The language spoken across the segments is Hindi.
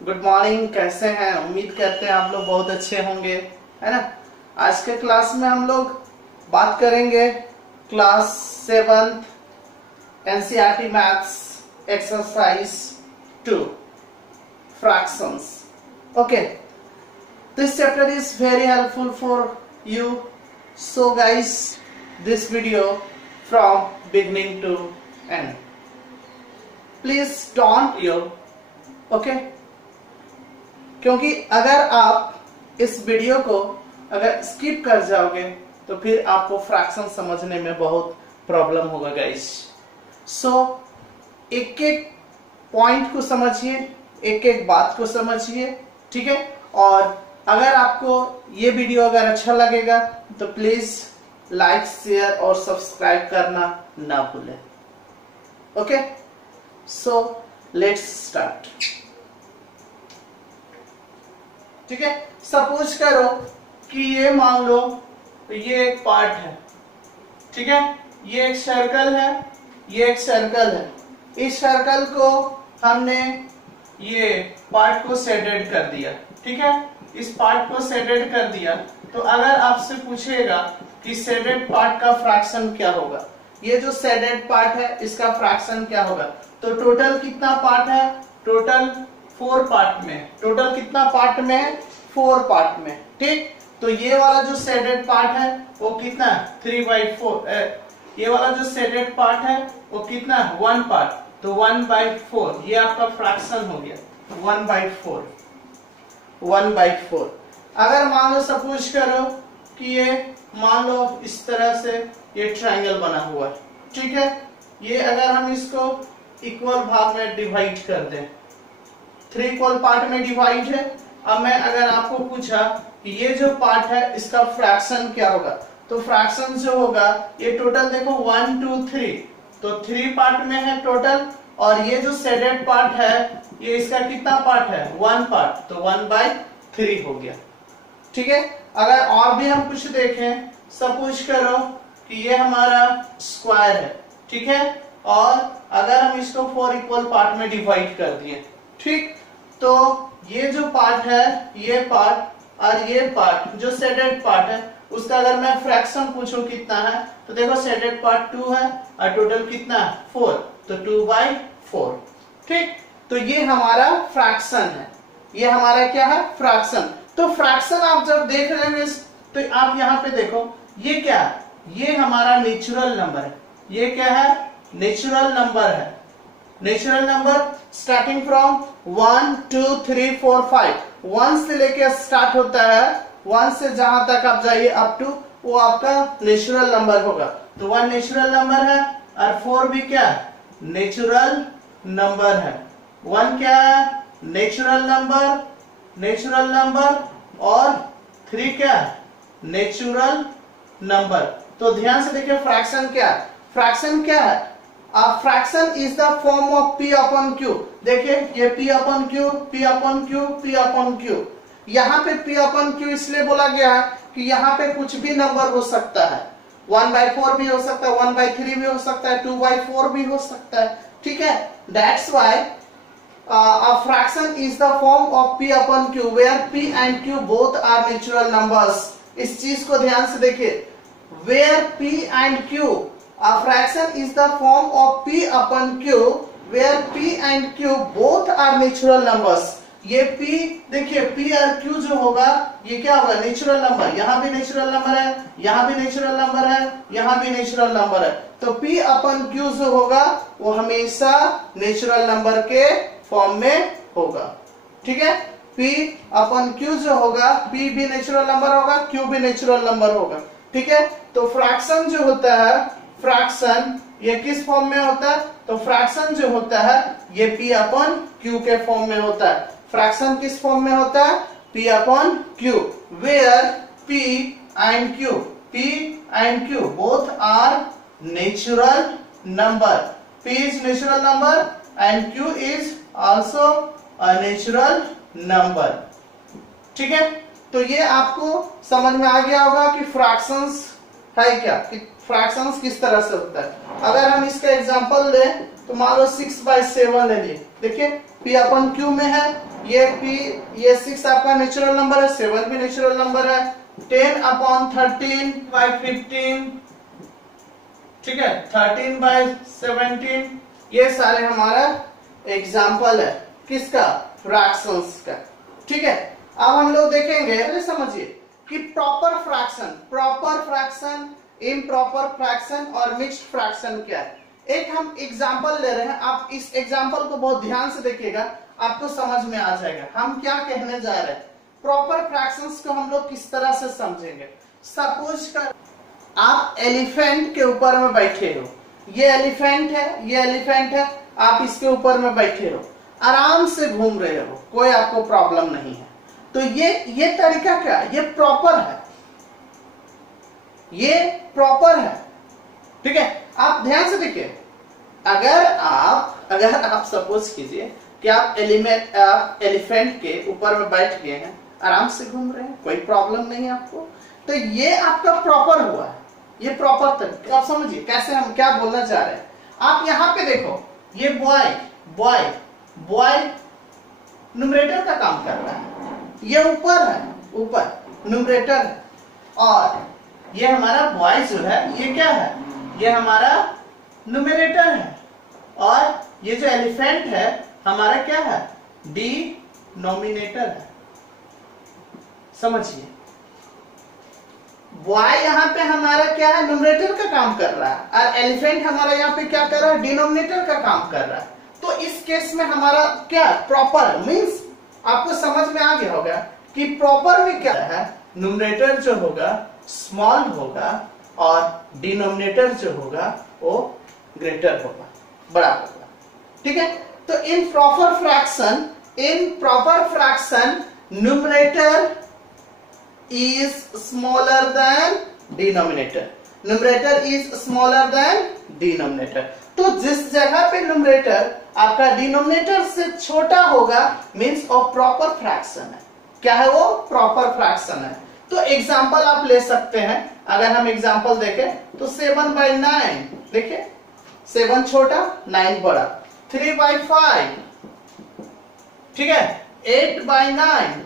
Good morning. कैसे हैं? उम्मीद करते हैं आप लोग बहुत अच्छे होंगे, है ना। आज के क्लास में हम लोग बात करेंगे class 7 NCERT maths exercise 2 fractions. Okay, this chapter is very helpful for you, so guys, this video from beginning to end, please don't you, okay? क्योंकि अगर आप इस वीडियो को अगर स्किप कर जाओगे तो फिर आपको फ्रैक्शन समझने में बहुत प्रॉब्लम होगा गाइस। सो एक एक पॉइंट को समझिए, एक एक बात को समझिए, ठीक है। और अगर आपको ये वीडियो अगर अच्छा लगेगा तो प्लीज लाइक, शेयर और सब्सक्राइब करना ना भूलें। Okay, so let's start. ठीक है, सपोज करो कि ये मान लो तो ये एक पार्ट है, ठीक है। ये एक सर्कल है, ये एक सर्कल है। इस सर्कल को हमने ये पार्ट को सेडेड कर दिया, ठीक है। इस पार्ट को सेडेड कर दिया तो अगर आपसे पूछेगा कि सेडेड पार्ट का फ्रैक्शन क्या होगा, ये जो सेडेड पार्ट है इसका फ्रैक्शन क्या होगा, तो टोटल कितना पार्ट है? टोटल 4 पार्ट में। टोटल कितना पार्ट में? 4 पार्ट में, ठीक। तो ये वाला जो सेडेड पार्ट है वो कितना? 3/4। ये वाला जो सेडेड पार्ट है वो कितना? 1 पार्ट, तो 1/4 ये आपका फ्रैक्शन हो गया। 1/4 अगर मान लो सपोज करो कि ये मान लो इस तरह से ये ट्रायंगल बना हुआ है, ठीक है। ये अगर हम इसको इक्वल भाग में डिवाइड कर दें, 3 इक्वल पार्ट में डिवाइड है। अब मैं अगर आपको पूछा कि ये जो पार्ट है इसका फ्रैक्शन क्या होगा, तो फ्रैक्शन जो होगा ये टोटल देखो 1 2 3, तो 3 पार्ट में है टोटल। और ये जो सेडेड पार्ट है ये इसका कितना पार्ट है? 1 पार्ट, तो 1/3 हो गया, ठीक है। अगर और भी हम कुछ देखें, सपोज करो कि ये हमारा स्क्वायर है, ठीक है। और अगर हम इसको 4 इक्वल पार्ट में डिवाइड कर दिए, ठीक, तो ये जो पार्ट है, ये पार्ट और ये पार्ट जो सेडेड पार्ट है उसका अगर मैं फ्रैक्शन पूछूं कितना है, तो देखो सेडेड पार्ट 2 है और टोटल कितना? 4, तो 2/4, ठीक। तो ये हमारा फ्रैक्शन है, ये हमारा क्या है? फ्रैक्शन। तो फ्रैक्शन आप जब देख रहे हैं तो आप यहाँ पे देखो ये क्या है? ये हमारा नेचुरल नंबर है। ये क्या है? नेचुरल नंबर है। नेचुरल नंबर स्टार्टिंग फ्रॉम 1 2 3 4 5, 1 से लेके स्टार्ट होता है। 1 से जहां तक आप जाइए अप टू, वो आपका नेचुरल नंबर होगा। तो 1 नेचुरल नंबर है और 4 भी क्या है? नेचुरल नंबर है। 1 क्या है? नेचुरल नंबर, नेचुरल नंबर, और 3 क्या है? Natural number. तो ध्यान से देखिए फ्रैक्शन क्या है? फ्रैक्शन क्या है? Fraction is the form of P upon Q। देखिए ये P upon Q, P upon Q, P upon Q। यहाँ पे P अपॉन Q इसलिए बोला गया है कि यहाँ पे कुछ भी नंबर हो सकता है। 1/4 भी हो सकता है, 1/3 भी हो सकता है, 2/4 भी हो सकता है, ठीक है। That's why a fraction is the form of P upon Q where P and Q both are natural numbers। इस चीज को ध्यान से देखिए, where P and Q, a fraction is the form of P upon Q where P and Q both are natural numbers। ये P देखिए, P और Q जो होगा ये क्या होगा? Natural number. यहाँ भी नेचुरल नंबर है, यहाँ भी नेचुरल नंबर है, यहाँ भी नेचुरल नंबर है। तो P अपन Q जो होगा वो हमेशा नेचुरल नंबर के फॉर्म में होगा, ठीक है। P अपन Q जो होगा, P भी नेचुरल नंबर होगा, Q भी नेचुरल नंबर होगा, ठीक है। तो फ्रैक्शन जो होता है, फ्रैक्शन ये किस फॉर्म में होता है? तो फ्रैक्शन जो होता है ये P अपन Q के फॉर्म में होता है। फ्रैक्शन किस फॉर्म में होता है? P upon Q, where P and Q both are natural number। P is natural number and Q is also a natural number, ठीक है। तो ये आपको समझ में आ गया होगा कि फ्रैक्शंस है क्या, कि फ्रैक्शंस किस तरह से होता है। अगर हम इसका एग्जांपल लें तो मान लो 6/7 ले लिए। देखिए P अपन Q में है ये 6 आपका नेचुरल नंबर है, 7 भी नेचुरल नंबर है, 10/13/15, ठीक है, 13/17, ये सारे हमारा एग्जाम्पल है किसका, फ्रैक्शंस का, ठीक है। अब हम लोग देखेंगे, समझिए कि प्रॉपर फ्रैक्शन, इम्प्रॉपर फ्रैक्शन और मिक्स्ड फ्रैक्शन क्या है। एक हम एग्जाम्पल ले रहे हैं, आप इस एग्जाम्पल को बहुत ध्यान से देखिएगा, आपको समझ में आ जाएगा हम क्या कहने जा रहे हैं। प्रॉपर फ्रैक्शंस को हम लोग किस तरह से समझेंगे। सपोज कर आप एलिफेंट के ऊपर में बैठे हो, ये एलिफेंट है, आप इसके ऊपर में बैठे हो, आराम से घूम रहे हो, कोई आपको प्रॉब्लम नहीं है। तो ये तरीका क्या है, ये प्रॉपर है, ठीक है। आप ध्यान से देखिए, अगर आप सपोज कीजिए कि आप एलिफेंट के ऊपर में बैठ गए हैं, आराम से घूम रहे हैं, कोई प्रॉब्लम नहीं है आपको, तो ये आपका प्रॉपर हुआ है, ये प्रॉपर तरीका। आप समझिए कैसे हम क्या बोलना चाह रहे हैं। आप यहाँ पे देखो, ये बॉय न्यूमरेटर का काम कर रहा है, ये ऊपर न्यूमरेटर है, और ये हमारा बॉय जो है ये क्या है, ये हमारा न्यूमरेटर है, और ये जो एलिफेंट है हमारा क्या है, डिनोमिनेटर है। समझिए, बॉय यहाँ पे हमारा क्या है, न्यूमरेटर का काम कर रहा है, और एलिफेंट हमारा यहाँ पे क्या कर रहा है, डिनोमिनेटर का काम कर रहा है। तो इस केस में हमारा क्या प्रॉपर मींस, आपको समझ में आ गया होगा कि प्रॉपर में क्या है, न्यूमरेटर जो होगा स्मॉल होगा और डिनोमिनेटर जो होगा वो ग्रेटर होगा, बड़ा होगा, ठीक है। तो in proper fraction numerator is smaller than denominator, तो जिस जगह पे न्यूमरेटर आपका डिनोमिनेटर से छोटा होगा मींस वो प्रॉपर फ्रैक्शन है। क्या है वो, प्रॉपर फ्रैक्शन है। तो एग्जांपल आप ले सकते हैं, अगर हम एग्जांपल देखें तो 7/9, देखिए 7 छोटा 9 बड़ा, 3/5, ठीक है, 8/9,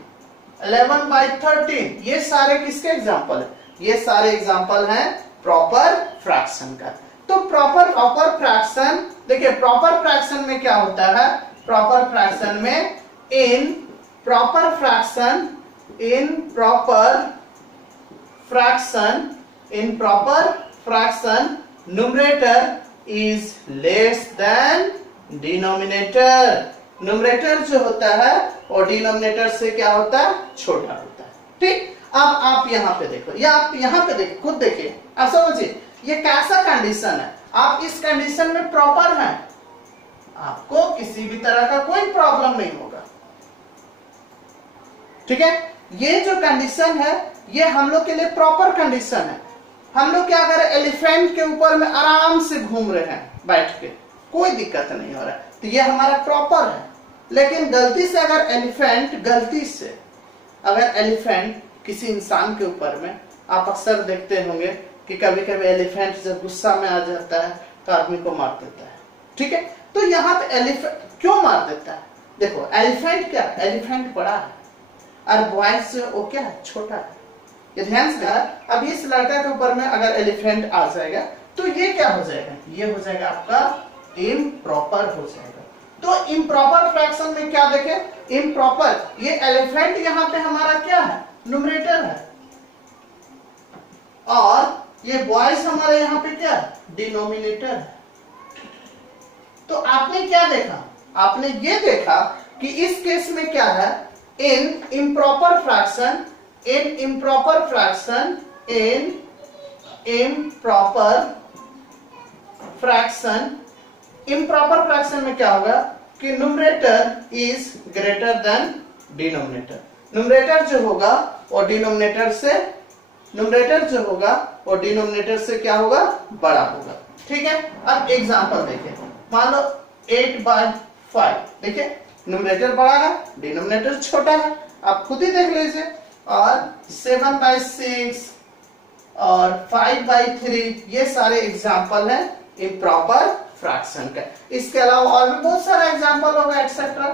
11/13, ये सारे किसके एग्जांपल है, ये सारे एग्जांपल हैं प्रॉपर फ्रैक्शन का। तो प्रॉपर फ्रैक्शन, देखिए प्रॉपर फ्रैक्शन में क्या होता है, प्रॉपर फ्रैक्शन में in proper fraction numerator is less than denominator. Numerator जो होता है और डिनोमिनेटर से क्या होता है, छोटा होता है, ठीक। अब आप यहाँ पे देखो, या आप यहाँ पे देखो, खुद देखिए, आप समझिए ये कैसा कंडीशन है। आप इस कंडीशन में प्रॉपर हैं, आपको किसी भी तरह का कोई प्रॉब्लम नहीं होगा, ठीक है। ये जो कंडीशन है ये हम लोग के लिए प्रॉपर कंडीशन है। हम लोग क्या करें, एलिफेंट के ऊपर में आराम से घूम रहे हैं बैठ के, कोई दिक्कत नहीं हो रहा है, तो ये हमारा प्रॉपर है। लेकिन गलती से अगर एलिफेंट किसी इंसान के ऊपर में, आप अक्सर देखते होंगे कि कभी कभी एलिफेंट जब गुस्सा में आ जाता है तो आदमी को मार देता है, ठीक है। तो यहाँ पे एलिफेंट क्यों मार देता है, देखो एलिफेंट क्या, एलिफेंट बड़ा है और बॉयज वो क्या है, छोटा है। ये ध्यान से, अब इस लड़का के ऊपर में अगर एलिफेंट आ जाएगा तो ये क्या हो जाएगा, ये हो जाएगा आपका इम्प्रॉपर हो जाएगा। तो इम्प्रॉपर फ्रैक्शन में क्या देखे, इम्प्रॉपर, ये एलिफेंट यहाँ पे हमारा क्या है, न्यूमरेटर है, और ये बॉयज हमारे यहाँ पे क्या है, डिनोमिनेटर है। तो आपने क्या देखा, आपने ये देखा कि इस केस में क्या है, इन इम्प्रॉपर फ्रैक्शन में क्या होगा कि numerator is greater than denominator. Numerator जो होगा और डिनोमिनेटर से क्या होगा, बड़ा होगा, ठीक है। अब एग्जांपल देखिए, मान लो 8/5, देखिए न्यूमरेटर बड़ा है, डिनोमिनेटर छोटा है, आप खुद ही देख लीजिए। और 7/6 और 5/3, ये सारे एग्जांपल हैं इम्प्रॉपर फ्रैक्शन का। इसके अलावा और भी बहुत सारा एग्जांपल होगा एक्सेट्रा,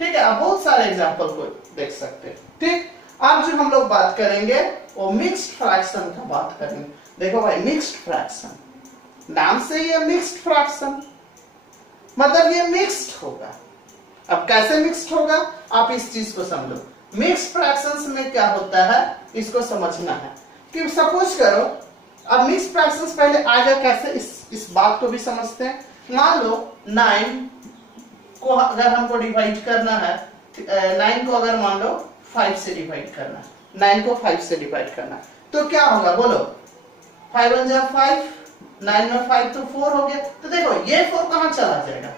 ठीक है, आप बहुत सारे एग्जांपल को देख सकते हैं। ठीक, अब जो हम लोग बात करेंगे वो मिक्स्ड फ्रैक्शन का बात करेंगे। देखो भाई, मिक्स्ड फ्रैक्शन, नाम से ये मिक्स्ड फ्रैक्शन मतलब ये मिक्स्ड होगा। अब कैसे मिक्स्ड होगा, आप इस चीज को समझो। मिक्स्ड फ्रैक्शंस में क्या होता है इसको समझना है कि सपोज करो, अब मिक्स्ड फ्रैक्शंस पहले आएगा कैसे, इस बात को भी समझते हैं। मान लो 9 को अगर हमको डिवाइड करना है, 9 को अगर मान लो 5 से डिवाइड करना है, 9 को 5 से डिवाइड करना है, तो क्या होगा बोलो, 5 1 जा 5, 9 में 5 तो 4 हो गया। तो देखो ये 4 कहां चला जाएगा,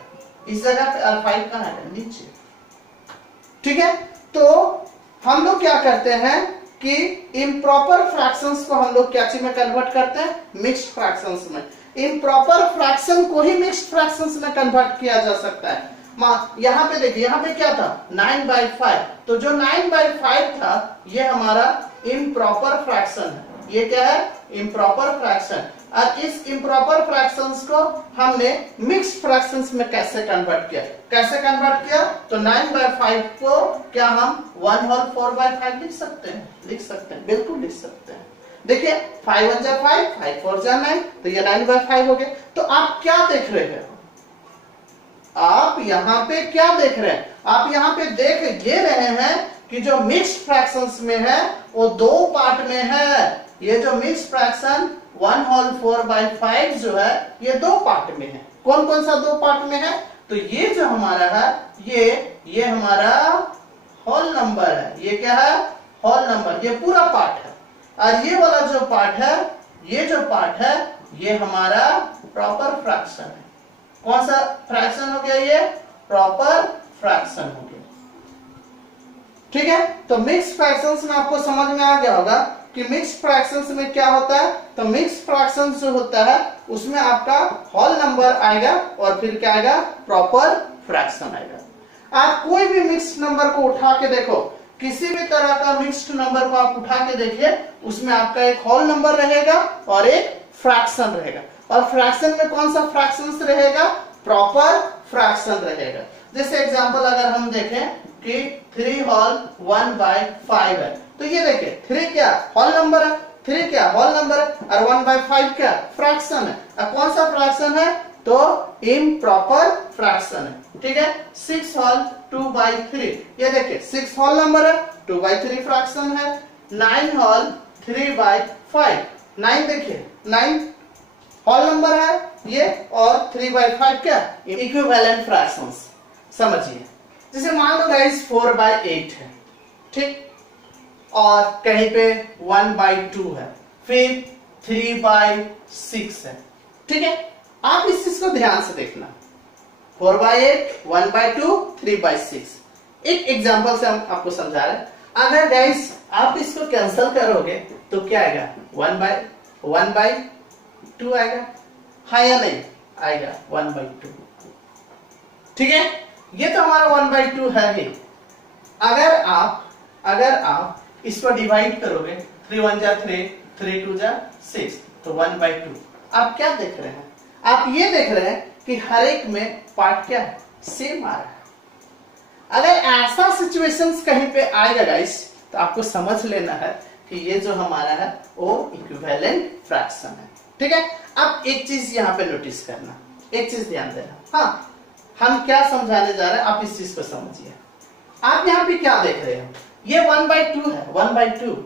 इस जगह पे, और 5 कहां है नीचे। ठीक है, तो हम लोग क्या करते हैं कि इम्प्रॉपर फ्रैक्शंस को हम लोग क्या चीज में कन्वर्ट करते हैं, मिक्स्ड फ्रैक्शंस में। इम्प्रॉपर फ्रैक्शन को ही मिक्स्ड फ्रैक्शंस में कन्वर्ट किया जा सकता है। यहाँ पे देखिए, यहाँ पे क्या था 9/5, तो जो 9/5 था ये हमारा इम्प्रॉपर फ्रैक्शन है। ये क्या है, इम्प्रॉपर फ्रैक्शन। और इस इम्प्रॉपर फ्रैक्शंस को हमने मिक्स्ड फ्रैक्शंस में कैसे कन्वर्ट किया, कैसे कन्वर्ट किया, तो 9/5 को क्या हम 1 होल 4/5 लिख सकते हैं, लिख सकते हैं, बिल्कुल लिख सकते हैं। देखिए 5 1 जा 5, 5 4 जा 9, तो ये 9/5 हो गए। तो आप क्या देख रहे हैं, आप यहाँ पे क्या देख रहे हैं, आप यहाँ पे देख ये रहे हैं कि जो मिक्स्ड फ्रैक्शंस में है वो 2 पार्ट में है। ये जो मिक्स्ड फ्रैक्शन 1 होल 4/5 जो है ये 2 पार्ट में है। कौन कौन सा 2 पार्ट में है, तो ये जो हमारा है ये हमारा होल नंबर है। ये क्या है, होल नंबर, ये पूरा पार्ट है। और ये वाला जो पार्ट है, ये जो पार्ट है ये हमारा प्रॉपर फ्रैक्शन है। कौन सा फ्रैक्शन हो गया, ये प्रॉपर फ्रैक्शन हो गया। ठीक है, तो मिक्स्ड फ्रैक्शंस में आपको समझ में आ गया होगा कि मिक्स्ड फ्रैक्शंस में क्या होता है। तो मिक्स्ड फ्रैक्शंस जो होता है उसमें आपका होल नंबर आएगा और फिर क्या आएगा, प्रॉपर फ्रैक्शन आएगा। आप कोई भी मिक्स्ड नंबर को उठा के देखो, किसी भी तरह का मिक्स्ड नंबर को आप उठा के देखिए, उसमें आपका एक होल नंबर रहेगा और एक फ्रैक्शन रहेगा। और फ्रैक्शन में कौन सा फ्रैक्शन रहेगा, प्रॉपर फ्रैक्शन रहेगा। जैसे एग्जांपल अगर हम देखें कि 3 होल 1/5 है, तो ये देखिए 3 क्या होल नंबर है, 3 क्या होल नंबर है, और 1/5 क्या फ्रैक्शन है। अब कौन सा फ्रैक्शन है, तो इम्प्रॉपर फ्रैक्शन है। ठीक है, 6 होल 2/3, ये देखिए 6 होल नंबर है, 2/3 फ्रैक्शन है। 9 होल 3/5, 9 देखिए 9 होल नंबर है ये, और 3/5 क्या इक्विवेलेंट फ्रैक्शंस। समझिए, जैसे मान लो गाइस 4/8 है, ठीक, और कहीं पे 1/2 है, फिर 3/6 है। ठीक है, आप इस चीज को ध्यान से देखना, 4/8, 1/2, 3/6। एक एग्जांपल से हम आपको समझा रहे हैं। अगर गाइस आप इसको कैंसिल करोगे तो क्या आएगा, 1/2 आएगा, हाँ या नहीं, आएगा 1/2। ठीक है, ये तो हमारा 1/2 है ही। अगर आप इसको डिवाइड करोगे, 3 1 जा 3, 3 2 जा 6, तो 1/2। आप क्या देख रहे हैं, आप ये देख रहे हैं कि हर एक में पार्ट क्या है, सेम आ रहा है। अगर ऐसा सिचुएशंस कहीं पे आएगा गाइस, तो आपको समझ लेना है कि ये जो हमारा है वो इक्विवेलेंट फ्रैक्शन है। ठीक है, अब एक चीज यहाँ पे नोटिस करना, एक चीज ध्यान देना। हाँ, हम क्या समझाने जा रहे हैं, आप इस चीज को समझिए। आप यहाँ पे क्या देख रहे हो, ये 1/2 है, 1/2,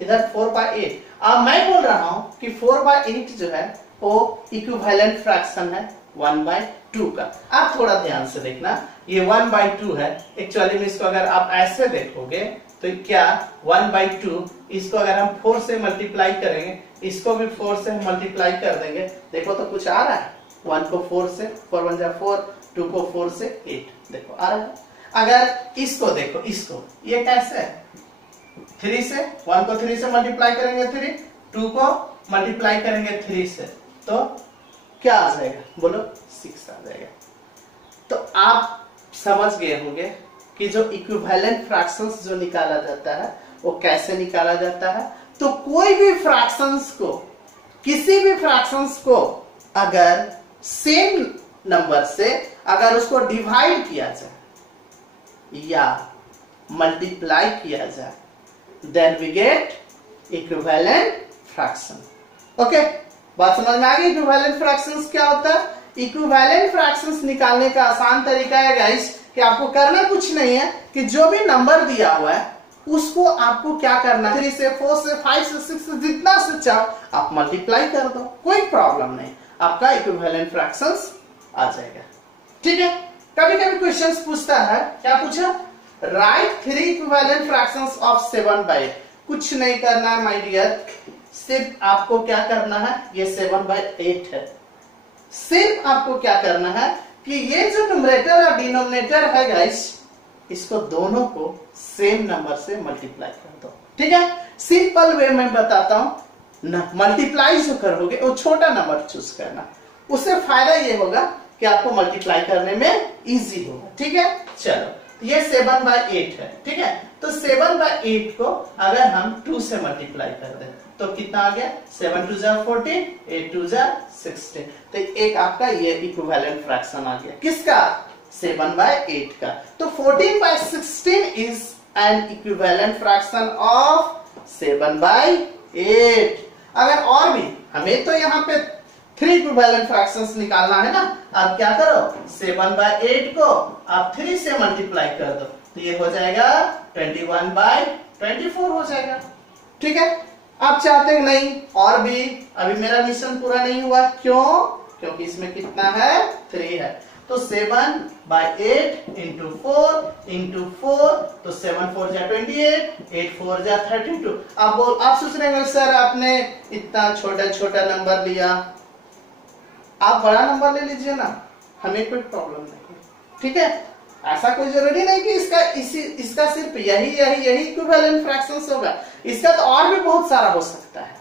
इधर 4/8। अब मैं बोल रहा हूं कि 4/8 जो है वो इक्विवेलेंट फ्रैक्शन है 1/2 का। आप थोड़ा ध्यान से देखना, ये 1/2 है। एक्चुअली में इसको अगर आप ऐसे देखोगे तो क्या 1/2, इसको अगर हम 4 से मल्टीप्लाई करेंगे, इसको भी 4 से मल्टीप्लाई कर देंगे, देखो तो कुछ आ रहा है। 1 को 4 से, 4 1 जा 4, 2 को 4 से 8, देखो आ रहा है। अगर इसको देखो, इसको ये कैसे है, 3 से, 1 को 3 से मल्टीप्लाई करेंगे 3, 2 को मल्टीप्लाई करेंगे 3 से, तो क्या आ जाएगा बोलो, 6 आ जाएगा। तो आप समझ गए होंगे कि जो इक्विवेलेंट फ्रैक्शंस जो निकाला जाता है वो कैसे निकाला जाता है। तो कोई भी फ्रैक्शंस को, किसी भी फ्रैक्शंस को अगर सेम नंबर से अगर उसको डिवाइड किया जाए, या मल्टीप्लाई किया जाए, then we get equivalent fraction. Okay, बात समझ में आ गई? इक्विवेलेंट फ्रैक्शंस क्या होता है? इक्विवेलेंट फ्रैक्शंस निकालने का आसान तरीका है गाइस कि आपको करना कुछ नहीं है कि जो भी नंबर दिया हुआ है उसको आपको क्या करना है, 3 से 4 से 5 से 6 से जितना से चाहो आप मल्टीप्लाई कर दो, कोई प्रॉब्लम नहीं, आपका इक्विवेलेंट फ्रैक्शंस आ जाएगा। ठीक है, कभी कभी क्वेश्चंस पूछता है, क्या पूछा? Right 3 equivalent fractions of 7/8। कुछ नहीं करना है माय डियर, सिर्फ आपको क्या करना है, ये 7/8 है, सिर्फ आपको क्या करना है कि ये जो न्यूमरेटर और डिनोमिनेटर है गाइस, इसको दोनों को सेम नंबर से मल्टीप्लाई कर दो। ठीक है, सिंपल वे में बताता हूं ना, मल्टीप्लाई जो करोगे वो छोटा नंबर चूज करना, उससे फायदा ये होगा कि आपको मल्टीप्लाई करने में इजी होगा। ठीक है, चलो ये 7/8 है। ठीक है, तो 7/8 को अगर हम 2 से मल्टीप्लाई कर दें तो कितना आ गया? 7 2 जा 14, 8 2 जा 16। तो एक आपका ये इक्विवेलेंट फ्रैक्शन आ गया, किसका? 7/8 का। तो 14/16 is an equivalent fraction of 7/8। अगर और भी हमें तो यहाँ पे 3 इक्विवेलेंट फ्रैक्शंस निकालना है ना, आप क्या करो, 7/8 को आप 3 से मल्टीप्लाई कर दो तो ये हो जाएगा 21/24 हो जाएगा। ठीक है, आप चाहते हैं नहीं और भी, अभी मेरा मिशन पूरा नहीं हुआ, क्यों? क्योंकि इसमें कितना है? 3 है। तो 7/8 इंटू 4 तो 7 4 जा 28, 8 4 जा 32। आप सोच रहे हैं सर आपने इतना छोटा छोटा नंबर लिया, आप बड़ा नंबर ले लीजिए ना, हमें कोई प्रॉब्लम नहीं। ठीक है, ऐसा कोई जरूरी नहीं कि इसका सिर्फ यही इक्विवेलेंट फ्रैक्शंस होगा, इसका तो और भी बहुत सारा हो सकता है,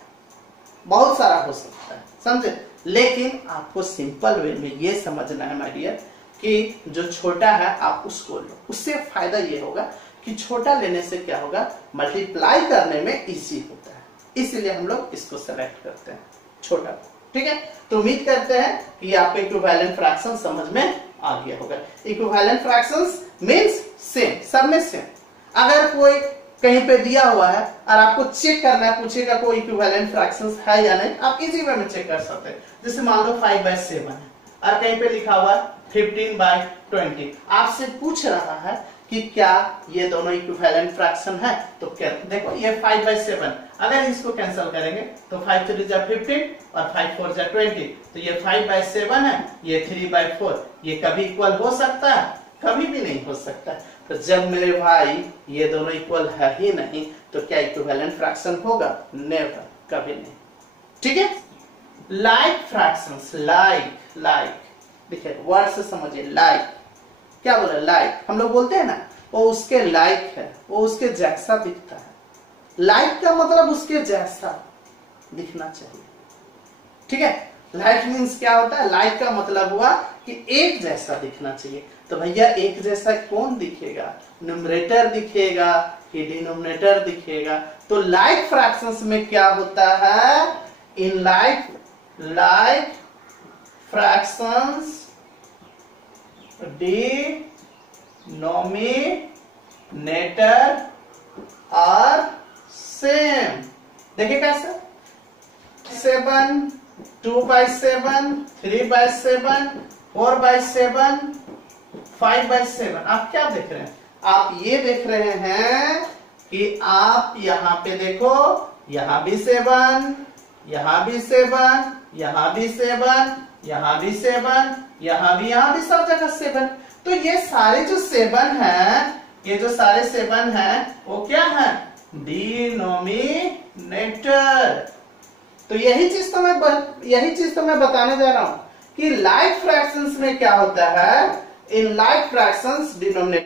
बहुत सारा हो सकता है, समझे? लेकिन आपको सिंपल वे में ये समझना है माय डियर कि जो छोटा है आप उसको लो, उससे फायदा ये होगा कि छोटा लेने से क्या होगा, मल्टीप्लाई करने में इजी होता है, इसीलिए हम लोग इसको सेलेक्ट करते हैं, छोटा। ठीक है, तो उम्मीद करते हैं कि आपको इक्विवेलेंट फ्रैक्शन समझ में आ गया होगा। इक्विवेलेंट फ्रैक्शंस मींस सेम, सब में सेम। अगर कोई कहीं पे दिया हुआ है और आपको चेक करना है, पूछेगा कोई इक्विवेलेंट फ्रैक्शंस है या नहीं, आप इजी वे में चेक कर सकते हैं। जैसे मान लो 5/7 है और कहीं पे लिखा हुआ 15/20, आपसे पूछ रहा है कि क्या ये दोनों इक्विवेलेंट फ्रैक्शन है, तो क्या देखो ये 5/7, अगर इसको कैंसिल करेंगे तो 5 3 जा 15 और 5 4 जा 20, तो ये 5/7 है, ये 3/4, ये कभी इक्वल हो सकता है? कभी भी नहीं हो सकता। तो जब मेरे भाई ये दोनों इक्वल है ही नहीं तो क्या इक्विवेलेंट फ्रैक्शन होगा? नेवर, कभी नहीं। ठीक है, लाइक फ्रैक्शंस, लाइक देखिए वर्ड से समझिए, लाइक क्या बोला? लाइक हम लोग बोलते हैं ना, वो उसके लाइक है, वो उसके जैसा दिखता है। लाइक का मतलब उसके जैसा दिखना चाहिए। ठीक है, लाइक मीन्स क्या होता है? लाइक का मतलब हुआ कि एक जैसा दिखना चाहिए। तो भैया एक जैसा कौन दिखेगा? न्यूमरेटर दिखेगा कि डिनोमिनेटर दिखेगा? तो लाइक फ्रैक्शंस में क्या होता है? In like fractions denominator are same. देखिए कैसे? 7 2/7, 3/7, 4/7, 5/7। आप क्या देख रहे हैं? आप ये देख रहे हैं कि आप यहाँ पे देखो, यहाँ भी 7, यहाँ भी 7, यहाँ भी 7, यहाँ भी 7, यहाँ भी सब जगह 7। तो ये सारे जो 7 हैं, ये जो सारे 7 हैं वो क्या है? डिनोमिनेटर। तो यही चीज तो मैं बताने जा रहा हूं कि लाइक फ्रैक्शंस में क्या होता है, इन लाइक फ्रैक्शंस डिनोमिनेटर